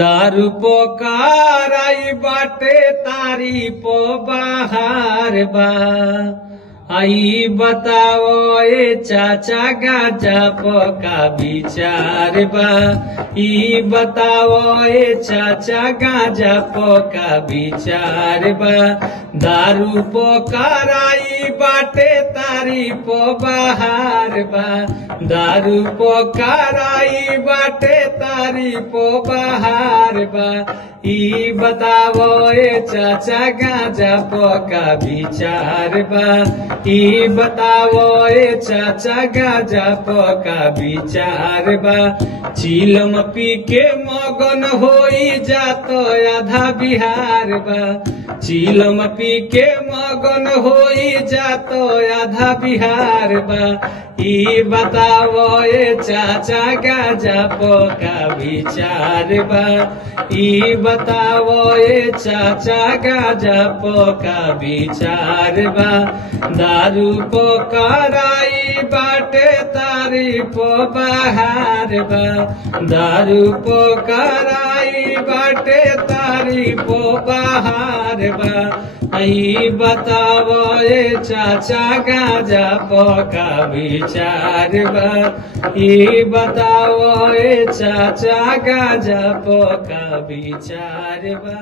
दारू पोकाराई बाटे तारीफ बहार बा। आई बताओ ए चाचा गाजा का विचार बा। ई बताओ ए चाचा गाजा का विचार बा। दारू पोकाराई बाटे तारीफ बहार बा। दारू पोकाराई बाटे तारीफ बहार बा। ई बताओ ए चाचा गाजा का विचार बा। ई बताओ ए चाचा गाजा का विचार बा। चिलम पी के मगन होई जातो आधा बिहार बा। चिलम पी के मगन होई जातो आधा बिहार बा। ई बताओ ए चाचा गाजा का विचार बा। ई बताओ ए चाचा गाजा का विचार बा। दारू पोकाराई बाटे तारीफ बहार बा। दारू पोकाराई बाटे तारीफ बहार बा। आई बताओ ए चाचा गाजा का विचार बा। ई बताओ ए चाचा गाजा का विचार बा।